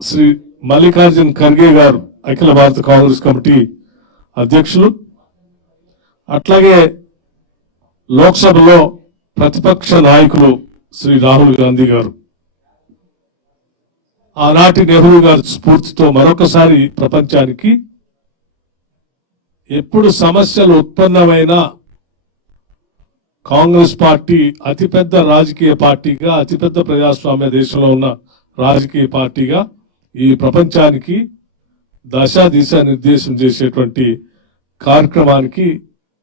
శ్రీ మల్లికార్జున్ ఖర్గే గారు అఖిల భారత కాంగ్రెస్ కమిటీ అధ్యక్షులు, అట్లాగే లోక్సభలో ప్రతిపక్ష నాయకులు శ్రీ రాహుల్ గాంధీ గారు, ఆనాటి నెహ్రూ గారి స్ఫూర్తితో మరొకసారి ప్రపంచానికి ఎప్పుడు సమస్యలు ఉత్పన్నమైనా కాంగ్రెస్ పార్టీ అతిపెద్ద రాజకీయ పార్టీగా, అతిపెద్ద ప్రజాస్వామ్య దేశంలో ఉన్న రాజకీయ పార్టీగా ఈ ప్రపంచానికి దిశా నిర్దేశం చేసేటువంటి కార్యక్రమానికి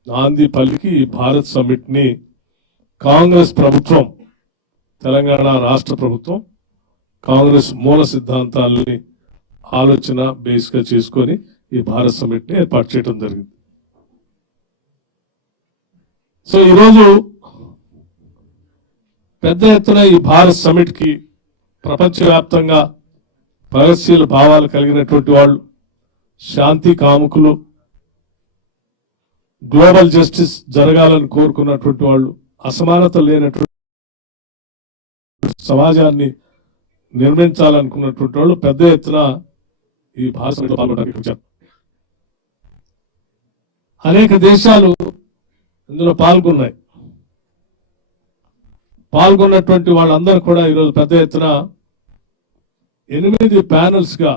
నాంది పలికి ఈ భారత్ సమ్మిట్ ని కాంగ్రెస్ ప్రభుత్వం, తెలంగాణ రాష్ట్ర ప్రభుత్వం కాంగ్రెస్ మూల సిద్ధాంతాలని ఆలోచన బేస్ గా చేసుకొని ఈ భారత్ సమ్మిట్ ని ఏర్పాటు చేయడం జరిగింది. సో ఈరోజు పెద్ద ఎత్తున ఈ భారత్ సమ్మిట్ కి ప్రపంచవ్యాప్తంగా ప్రగతిశీల భావాలు కలిగినటువంటి వాళ్ళు, శాంతి కాముకులు, గ్లోబల్ జస్టిస్ జరగాలని కోరుకున్నటువంటి వాళ్ళు, అసమానత లేనటువంటి సమాజాన్ని నిర్మించాలనుకున్నటువంటి వాళ్ళు పెద్ద ఎత్తున ఈ భారత సమ్మిట్లో పాల్గొనడానికి వచ్చారు. అనేక దేశాలు ఇందులో పాల్గొన్నటువంటి వాళ్ళందరూ కూడా ఈరోజు పెద్ద ఎత్తున 8 ప్యానల్స్ గా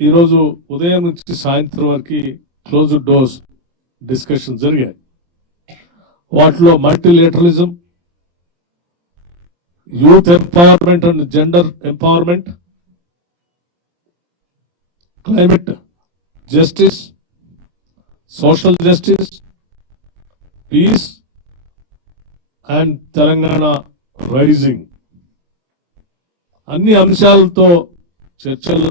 ఈరోజు ఉదయం నుంచి సాయంత్రం వరకు క్లోజ్డ్ డోర్స్ డిస్కషన్ జరిగాయి. వాటిలో multilateralism, youth empowerment and gender empowerment, climate justice, social justice, peace and Telangana rising, అన్ని అంశాలతో చర్చలు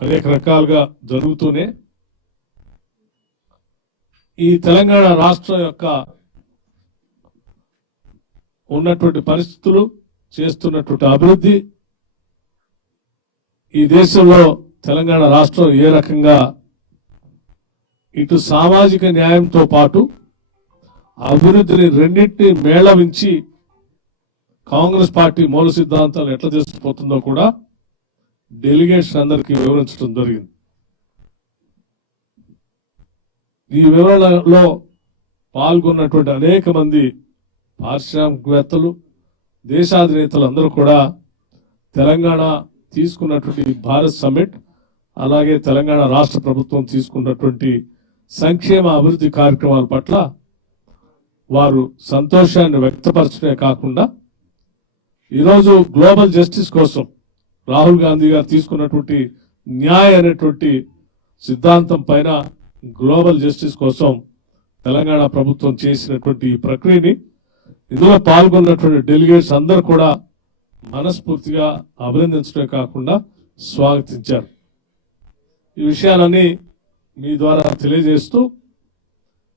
అనేక రకాలుగా జరుగుతూనే ఈ తెలంగాణ రాష్ట్రం యొక్క ఉన్నటువంటి పరిస్థితులు, చేస్తున్నటువంటి అభివృద్ధి, ఈ దేశంలో తెలంగాణ రాష్ట్రం ఏ రకంగా ఇటు సామాజిక న్యాయంతో పాటు అభివృద్ధిని రెండింటినీ మేళవించి కాంగ్రెస్ పార్టీ మూల సిద్ధాంతాలు ఎట్లా తీసుకుపోతుందో కూడా డెలిగేట్స్ అందరికీ వివరించడం జరిగింది. ఈ వివరణలో పాల్గొన్నటువంటి అనేక మంది పారిశ్రామికవేత్తలు, దేశాధినేతలు అందరూ కూడా తెలంగాణ తీసుకున్నటువంటి భారత్ సమ్మిట్, అలాగే తెలంగాణ రాష్ట్ర ప్రభుత్వం తీసుకున్నటువంటి సంక్షేమ అభివృద్ధి కార్యక్రమాల పట్ల వారు సంతోషాన్ని వ్యక్తపరచడమే కాకుండా ఈరోజు గ్లోబల్ జస్టిస్ కోసం రాహుల్ గాంధీ గారు తీసుకున్నటువంటి న్యాయ అనేటువంటి సిద్ధాంతం పైన గ్లోబల్ జస్టిస్ కోసం తెలంగాణ ప్రభుత్వం చేసినటువంటి ఈ ప్రక్రియని ఇందులో పాల్గొన్నటువంటి డెలిగేట్స్ అందరూ కూడా మనస్ఫూర్తిగా అభినందించడమే కాకుండా స్వాగతించారు. ఈ విషయాలన్నీ మీ ద్వారా తెలియజేస్తూ,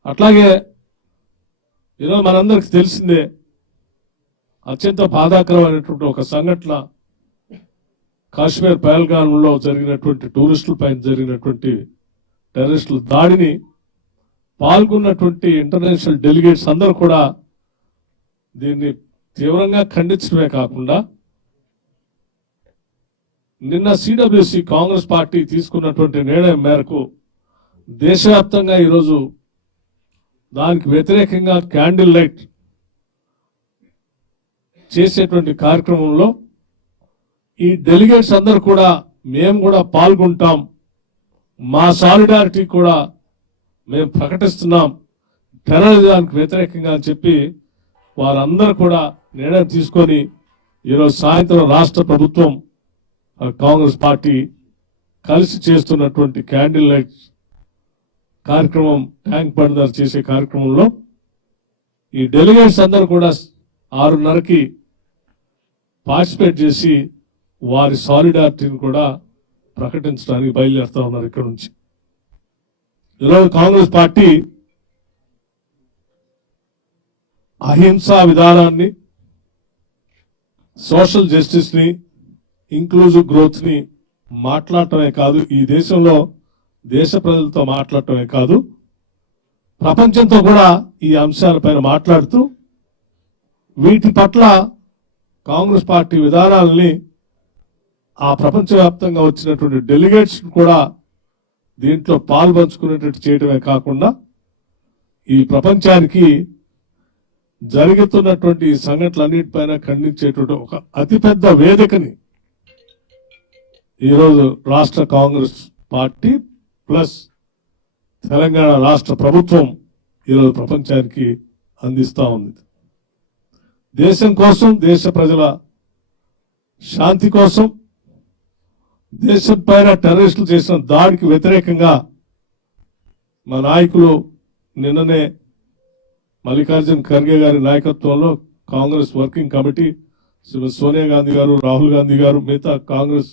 అట్లాగే ఈరోజు మనందరికి తెలిసిందే అత్యంత బాధాకరమైనటువంటి ఒక సంఘటన కాశ్మీర్ పహల్గాంలో జరిగినటువంటి టూరిస్టుల పైన జరిగినటువంటి టెర్రరిస్టుల దాడిని పాల్గొన్నటువంటి ఇంటర్నేషనల్ డెలిగేట్స్ అందరూ కూడా దీన్ని తీవ్రంగా ఖండించడమే కాకుండా నిన్న సిడబ్ల్యూసి కాంగ్రెస్ పార్టీ తీసుకున్నటువంటి నిర్ణయం మేరకు దేశవ్యాప్తంగా ఈరోజు దానికి వ్యతిరేకంగా క్యాండిల్ లైట్ చేసేటువంటి కార్యక్రమంలో ఈ డెలిగేట్స్ అందరూ కూడా మేము కూడా పాల్గొంటాం, మా సాలిడారిటీ కూడా మేము ప్రకటిస్తున్నాం టెర్రరిజానికి వ్యతిరేకంగా అని చెప్పి వారందరూ కూడా నిర్ణయం తీసుకొని ఈరోజు సాయంత్రం రాష్ట్ర ప్రభుత్వం, కాంగ్రెస్ పార్టీ కలిసి చేస్తున్నటువంటి క్యాండిల్ లైట్ కార్యక్రమం, ట్యాంక్ బండ్ చేసే కార్యక్రమంలో ఈ డెలిగేట్స్ అందరూ కూడా 6:30కి పార్టిసిపేట్ చేసి వారి సాలిడారిటీని కూడా ప్రకటించడానికి బయలుదేరుతా ఉన్నారు. ఇక్కడ నుంచి ఈరోజు కాంగ్రెస్ పార్టీ అహింసా విధానాన్ని, సోషల్ జస్టిస్ ని, ఇంక్లూజివ్ గ్రోత్ ని మాట్లాడటమే కాదు, ఈ దేశంలో దేశ ప్రజలతో మాట్లాడటమే కాదు, ప్రపంచంతో కూడా ఈ అంశాలపైన మాట్లాడుతూ వీటి పట్ల కాంగ్రెస్ పార్టీ విధానాలని ఆ ప్రపంచవ్యాప్తంగా వచ్చినటువంటి డెలిగేట్స్ కూడా దీంట్లో పాల్పంచుకునేటట్టు చేయడమే కాకుండా ఈ ప్రపంచానికి జరుగుతున్నటువంటి సంఘటనలన్నిటిపైన ఖండించేటువంటి ఒక అతిపెద్ద వేదికని ఈరోజు రాష్ట్ర కాంగ్రెస్ పార్టీ ప్లస్ తెలంగాణ రాష్ట్ర ప్రభుత్వం ఈరోజు ప్రపంచానికి అందిస్తూ ఉంది. దేశం కోసం, దేశ ప్రజల శాంతి కోసం, దేశం పైన టెర్రరిస్టులు చేసిన దాడికి వ్యతిరేకంగా మా నాయకులు నిన్ననే మల్లికార్జున్ ఖర్గే గారి నాయకత్వంలో కాంగ్రెస్ వర్కింగ్ కమిటీ శ్రీమతి సోనియా గాంధీ గారు, రాహుల్ గాంధీ గారు, మిగతా కాంగ్రెస్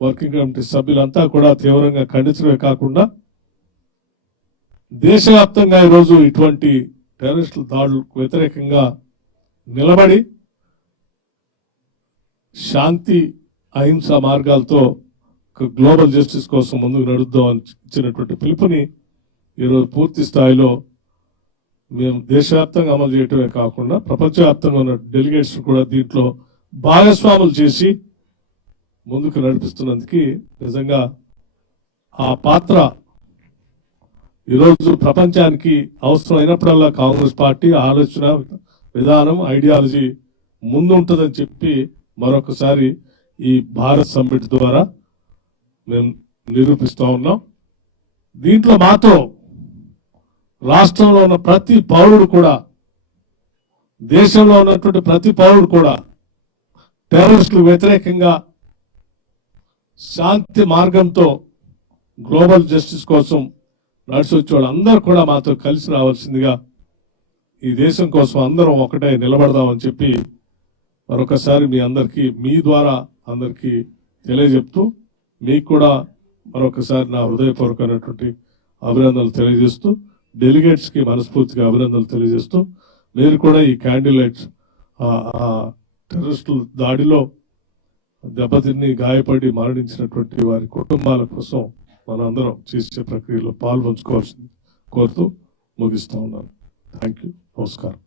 వర్కింగ్ కమిటీ సభ్యులంతా కూడా తీవ్రంగా ఖండించడమే కాకుండా దేశవ్యాప్తంగా ఈరోజు ఇటువంటి టెర్రరిస్టుల దాడులకు వ్యతిరేకంగా నిలబడి శాంతి అహింసా మార్గాలతో గ్లోబల్ జస్టిస్ కోసం ముందుకు నడుద్దామని ఇచ్చినటువంటి పిలుపుని ఈరోజు పూర్తి స్థాయిలో మేము దేశవ్యాప్తంగా అమలు చేయటమే కాకుండా ప్రపంచవ్యాప్తంగా ఉన్న డెలిగేట్స్ కూడా దీంట్లో భాగస్వాములు చేసి ముందుకు నడిపిస్తున్నందుకు నిజంగా ఆ పాత్ర ఈరోజు ప్రపంచానికి అవసరమైనప్పుడల్లా కాంగ్రెస్ పార్టీ ఆలోచన విధానం, ఐడియాలజీ ముందు ఉంటుందని చెప్పి మరొకసారి ఈ భారత్ సమ్మిట్ ద్వారా మేము నిరూపిస్తూ ఉన్నాం. దీంట్లో మాతో రాష్ట్రంలో ఉన్న ప్రతి పౌరుడు కూడా, దేశంలో ఉన్నటువంటి ప్రతి పౌరుడు కూడా టెర్రరిస్టులకు వ్యతిరేకంగా శాంతి మార్గంతో గ్లోబల్ జస్టిస్ కోసం నడిచి వచ్చే వాళ్ళందరూ కూడా మాతో కలిసి రావాల్సిందిగా, ఈ దేశం కోసం అందరం ఒకటే నిలబడదామని చెప్పి మరొకసారి మీ అందరికీ, మీ ద్వారా అందరికీ తెలియజెప్తూ, మీకు కూడా మరొకసారి నా హృదయపూర్వకమైనటువంటి అభినందనలు తెలియజేస్తూ, డెలిగేట్స్కి మనస్ఫూర్తిగా అభినందనలు తెలియజేస్తూ, మీరు కూడా ఈ క్యాండిల్ లైట్స్ టెర్రరిస్టుల దాడిలో దెబ్బతిని గాయపడి మరణించినటువంటి వారి కుటుంబాల కోసం మనందరం చేసే ప్రక్రియలో పాల్పంచుకోవాల్సింది కోరుతూ ముగిస్తూ ఉన్నాను. Thank you. నమస్కారం.